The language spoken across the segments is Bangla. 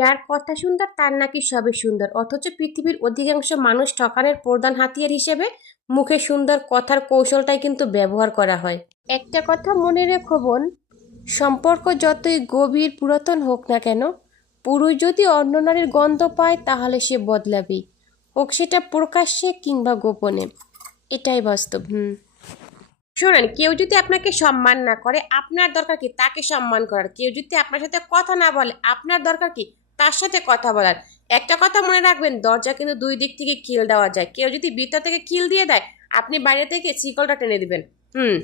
যার কথা সুন্দর তার নাকি সবই সুন্দর। অথচ পৃথিবীর অধিকাংশ মানুষ ঠকানের প্রধান হাতিয়ার হিসেবে মুখে সুন্দর কথার কৌশলটাই কিন্তু ব্যবহার করা হয়। একটা কথা মনে রেখো বোন, সম্পর্ক যতই গভীর পুরাতন হোক না কেন, পুরুষ যদি অন্য নারীর গন্ধ পায় তাহলে সে বদলাবেই হোক সেটা প্রকাশ্যে কিংবা গোপনে। এটাই বাস্তব, হুম। শোনেন, কেউ যদি আপনাকে সম্মান না করে, আপনার দরকার কি? তাকে সম্মান করার। কেউ যদি আপনার সাথে কথা না বলে, আপনার দরকার কি? তার সাথে কথা বলার। একটা কথা মনে রাখবেন, দরজা কিন্তু দুই দিক থেকে কিল দেওয়া যায়। কেউ যদি ভিতর থেকে কিল দিয়ে দেয়, আপনি বাইরে থেকে শিকলটা টেনে দিবেন। হুম।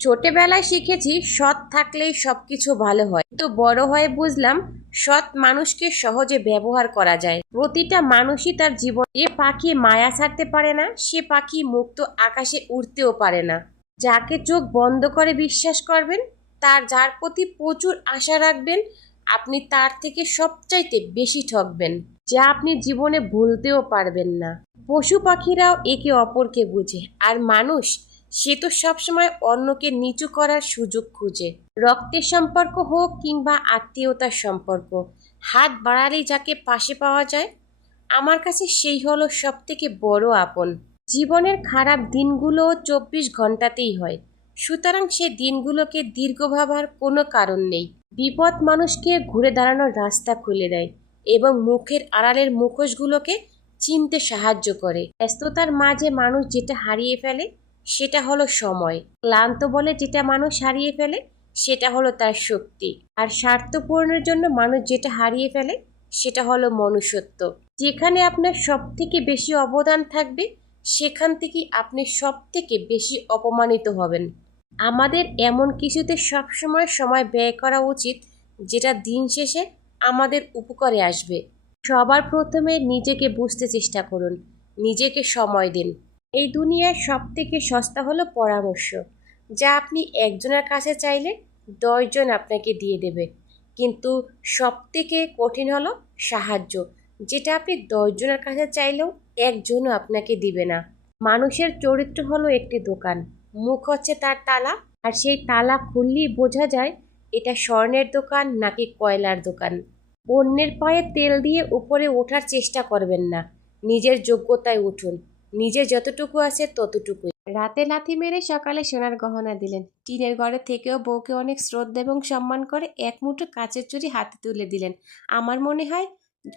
ছোটবেলায় শিখেছি, সৎ থাকলেই সব কিছু ভালো হয়। কিন্তু বড় হয়ে বুঝলাম, সৎ মানুষকে সহজে ব্যবহার করা যায়। প্রতিটা মানুষই তার জীবন যে পাখি মায়া ছাড়তে পারে না, সে পাখি মুক্ত আকাশে উড়তেও পারে না। যাকে চোখ বন্ধ করে বিশ্বাস করবেন, তার যার প্রতি প্রচুর আশা রাখবেন আপনি তার থেকে সবচাইতে বেশি ঠকবেন, যা আপনি জীবনে ভুলতেও পারবেন না। পশু পাখিরাও একে অপরকে বুঝে, আর মানুষ, সে তো সবসময় অন্যকে নিচু করার সুযোগ খুঁজে। রক্তের সম্পর্ক হোক কিংবা আত্মীয়তার সম্পর্ক, হাত বাড়ালেই যাকে পাশে পাওয়া যায়। আমার কাছে সেই হলো সব থেকে বড় আপন। জীবনের খারাপ দিনগুলো চব্বিশ ঘন্টাতেই হয়। সুতরাং সে দিনগুলোকে দীর্ঘ ভাবার কোনো কারণ নেই। বিপদ মানুষকে ঘুরে দাঁড়ানোর রাস্তা খুলে দেয় এবং মুখের আড়ালের মুখোশগুলোকে চিনতে সাহায্য করে। ব্যস্ততার মাঝে মানুষ যেটা হারিয়ে ফেলে, সেটা হলো সময়। ক্লান্ত বলে যেটা মানুষ হারিয়ে ফেলে, সেটা হলো তার শক্তি। আর স্বার্থ পূরণের জন্য মানুষ যেটা হারিয়ে ফেলে, সেটা হলো মনুষ্যত্ব। যেখানে আপনার সব থেকে বেশি অবদান থাকবে, সেখান থেকে আপনি সব থেকে বেশি অপমানিত হবেন। আমাদের এমন কিছুতে সবসময় সময় ব্যয় করা উচিত, যেটা দিন শেষে আমাদের উপকারে আসবে। সবার প্রথমে নিজেকে বুঝতে চেষ্টা করুন, নিজেকে সময় দিন। এই দুনিয়ায় সব থেকে সস্তা হলো পরামর্শ, যা আপনি একজনের কাছে চাইলে দশজন আপনাকে দিয়ে দেবে। কিন্তু সব থেকে কঠিন হলো সাহায্য, যেটা আপনি দশজনের কাছে চাইলেও একজনও আপনাকে দিবে না। মানুষের চরিত্র হলো একটি দোকান মুখ হচ্ছে তার তালা, আর সেই তালা খুললেই বোঝা যায় এটা স্বর্ণের দোকান নাকি কয়লার দোকান। অন্যের পায়ে তেল দিয়ে উপরে ওঠার চেষ্টা করবেন না, নিজের যোগ্যতায় উঠুন, নিজে যতটুকু আছে ততটুকুই। রাতে লাথি মেরে সকালে সোনার গহনা দিলেন। টিনের ঘরে থেকেও বউকে অনেক শ্রদ্ধা এবং সম্মান করে এক মুঠো কাচের চুরি হাতে তুলে দিলেন। আমার মনে হয়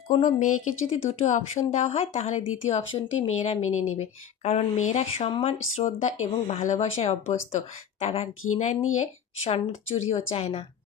কোনো মেয়েকে যদি দুটো অপশন দেওয়া হয়, তাহলে দ্বিতীয় অপশনটি মেয়েরা মেনে নেবে। কারণ মেয়েরা সম্মান, শ্রদ্ধা এবং ভালোবাসায় অভ্যস্ত। তারা ঘৃণায় নিয়ে স্বর্ণ চুরিও চায় না।